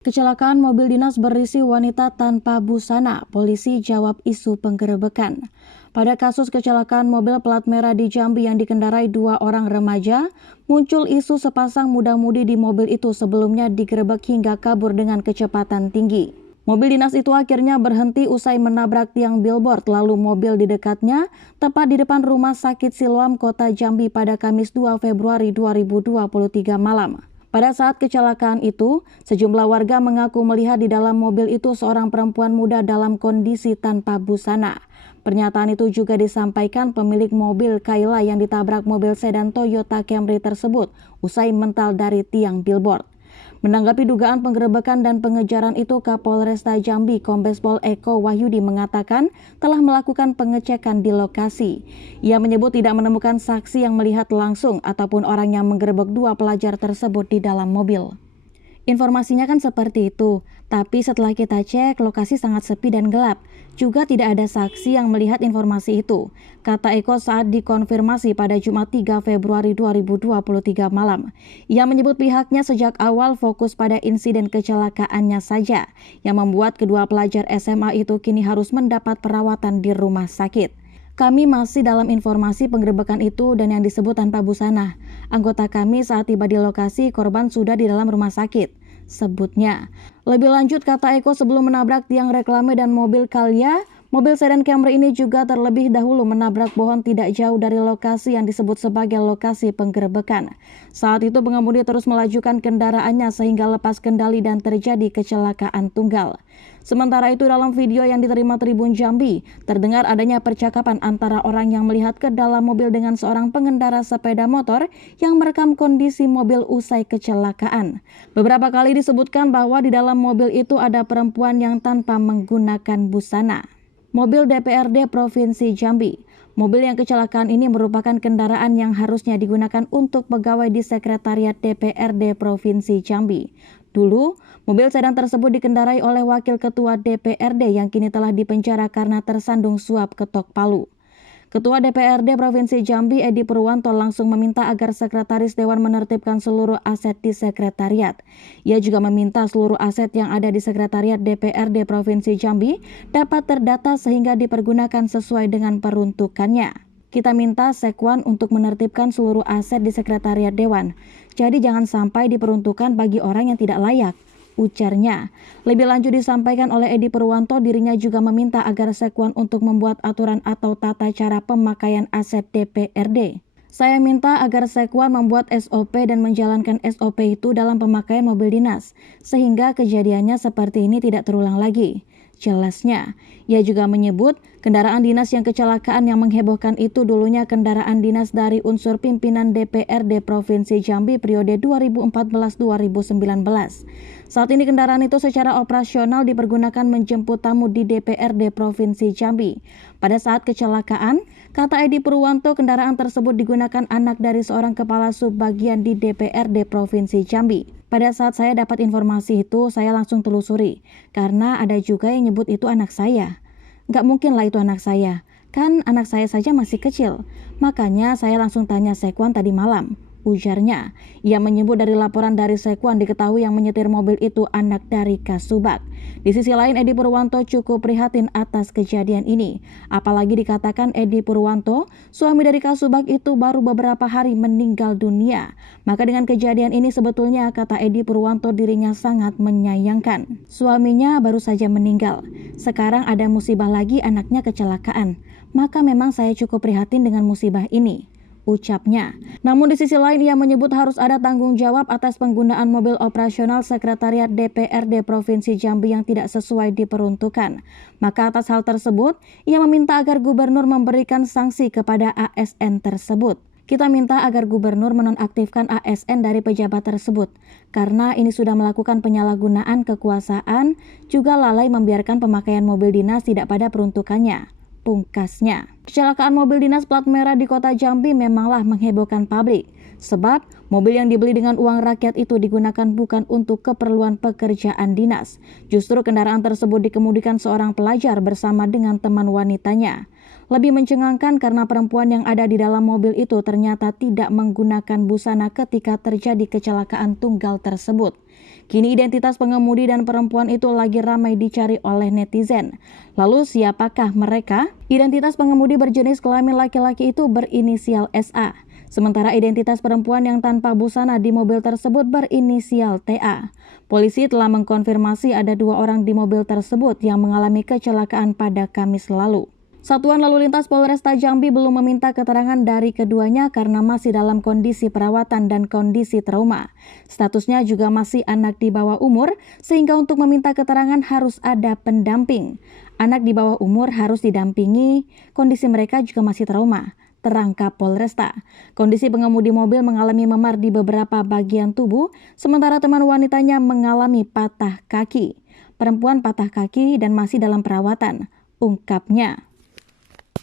Kecelakaan mobil dinas berisi wanita tanpa busana, polisi jawab isu penggerebekan. Pada kasus kecelakaan mobil plat merah di Jambi yang dikendarai 2 orang remaja, muncul isu sepasang muda-mudi di mobil itu sebelumnya digerebek hingga kabur dengan kecepatan tinggi. Mobil dinas itu akhirnya berhenti usai menabrak tiang billboard, lalu mobil di dekatnya tepat di depan Rumah Sakit Siloam Kota Jambi pada Kamis 2 Februari 2023 malam. Pada saat kecelakaan itu, sejumlah warga mengaku melihat di dalam mobil itu seorang perempuan muda dalam kondisi tanpa busana. Pernyataan itu juga disampaikan pemilik mobil Kayla yang ditabrak mobil sedan Toyota Camry tersebut usai mental dari tiang billboard. Menanggapi dugaan penggerebekan dan pengejaran itu, Kapolresta Jambi Kombes Pol Eko Wahyudi mengatakan telah melakukan pengecekan di lokasi. Ia menyebut tidak menemukan saksi yang melihat langsung ataupun orang yang menggerebek 2 pelajar tersebut di dalam mobil. Informasinya kan seperti itu, tapi setelah kita cek, lokasi sangat sepi dan gelap. Juga tidak ada saksi yang melihat informasi itu, kata Eko saat dikonfirmasi pada Jumat 3 Februari 2023 malam. Ia menyebut pihaknya sejak awal fokus pada insiden kecelakaannya saja, yang membuat kedua pelajar SMA itu kini harus mendapat perawatan di rumah sakit. Kami masih dalam informasi penggerebekan itu dan yang disebut tanpa busana. Anggota kami saat tiba di lokasi, korban sudah di dalam rumah sakit, sebutnya. Lebih lanjut, kata Eko, sebelum menabrak tiang reklame dan mobil Calya, mobil sedan Camry ini juga terlebih dahulu menabrak pohon tidak jauh dari lokasi yang disebut sebagai lokasi penggerebekan. Saat itu pengemudi terus melajukan kendaraannya sehingga lepas kendali dan terjadi kecelakaan tunggal. Sementara itu, dalam video yang diterima Tribun Jambi, terdengar adanya percakapan antara orang yang melihat ke dalam mobil dengan seorang pengendara sepeda motor yang merekam kondisi mobil usai kecelakaan. Beberapa kali disebutkan bahwa di dalam mobil itu ada perempuan yang tanpa menggunakan busana. Mobil DPRD Provinsi Jambi. Mobil yang kecelakaan ini merupakan kendaraan yang harusnya digunakan untuk pegawai di Sekretariat DPRD Provinsi Jambi. Dulu, mobil sedan tersebut dikendarai oleh Wakil Ketua DPRD yang kini telah dipenjara karena tersandung suap ketok palu. Ketua DPRD Provinsi Jambi Edi Purwanto langsung meminta agar Sekretaris Dewan menertibkan seluruh aset di Sekretariat. Ia juga meminta seluruh aset yang ada di Sekretariat DPRD Provinsi Jambi dapat terdata sehingga dipergunakan sesuai dengan peruntukannya. Kita minta Sekwan untuk menertibkan seluruh aset di Sekretariat Dewan. Jadi jangan sampai diperuntukkan bagi orang yang tidak layak, ujarnya. Lebih lanjut disampaikan oleh Edi Purwanto, dirinya juga meminta agar Sekwan untuk membuat aturan atau tata cara pemakaian aset DPRD. Saya minta agar Sekwan membuat SOP dan menjalankan SOP itu dalam pemakaian mobil dinas, sehingga kejadiannya seperti ini tidak terulang lagi. Jelasnya, ia juga menyebut kendaraan dinas yang kecelakaan yang menghebohkan itu dulunya kendaraan dinas dari unsur pimpinan DPRD Provinsi Jambi periode 2014-2019. Saat ini kendaraan itu secara operasional dipergunakan menjemput tamu di DPRD Provinsi Jambi. Pada saat kecelakaan, kata Edi Purwanto, kendaraan tersebut digunakan anak dari seorang kepala subbagian di DPRD Provinsi Jambi. Pada saat saya dapat informasi itu, saya langsung telusuri, karena ada juga yang nyebut itu anak saya. Nggak mungkin lah itu anak saya, kan anak saya saja masih kecil. Makanya saya langsung tanya Sekwan tadi malam, ujarnya. Ia menyebut dari laporan dari Sekwan diketahui yang menyetir mobil itu anak dari Kasubag. Di sisi lain, Edi Purwanto cukup prihatin atas kejadian ini. Apalagi dikatakan Edi Purwanto, suami dari Kasubag itu baru beberapa hari meninggal dunia. Maka dengan kejadian ini sebetulnya, kata Edi Purwanto, dirinya sangat menyayangkan. Suaminya baru saja meninggal. Sekarang ada musibah lagi, anaknya kecelakaan. Maka memang saya cukup prihatin dengan musibah ini, ucapnya. Namun di sisi lain ia menyebut harus ada tanggung jawab atas penggunaan mobil operasional Sekretariat DPRD Provinsi Jambi yang tidak sesuai diperuntukkan. Maka atas hal tersebut, ia meminta agar gubernur memberikan sanksi kepada ASN tersebut. Kita minta agar gubernur menonaktifkan ASN dari pejabat tersebut, karena ini sudah melakukan penyalahgunaan kekuasaan, juga lalai membiarkan pemakaian mobil dinas tidak pada peruntukannya, pungkasnya. Kecelakaan mobil dinas plat merah di Kota Jambi memanglah menghebohkan publik. Sebab mobil yang dibeli dengan uang rakyat itu digunakan bukan untuk keperluan pekerjaan dinas. Justru kendaraan tersebut dikemudikan seorang pelajar bersama dengan teman wanitanya. Lebih mencengangkan karena perempuan yang ada di dalam mobil itu ternyata tidak menggunakan busana ketika terjadi kecelakaan tunggal tersebut. Kini identitas pengemudi dan perempuan itu lagi ramai dicari oleh netizen. Lalu siapakah mereka? Identitas pengemudi berjenis kelamin laki-laki itu berinisial SA. Sementara identitas perempuan yang tanpa busana di mobil tersebut berinisial TA. Polisi telah mengkonfirmasi ada 2 orang di mobil tersebut yang mengalami kecelakaan pada Kamis lalu. Satuan Lalu Lintas Polresta Jambi belum meminta keterangan dari keduanya karena masih dalam kondisi perawatan dan kondisi trauma. Statusnya juga masih anak di bawah umur, sehingga untuk meminta keterangan harus ada pendamping. Anak di bawah umur harus didampingi, kondisi mereka juga masih trauma, terang Kapolresta. Kondisi pengemudi mobil mengalami memar di beberapa bagian tubuh, sementara teman wanitanya mengalami patah kaki. Perempuan patah kaki dan masih dalam perawatan, ungkapnya.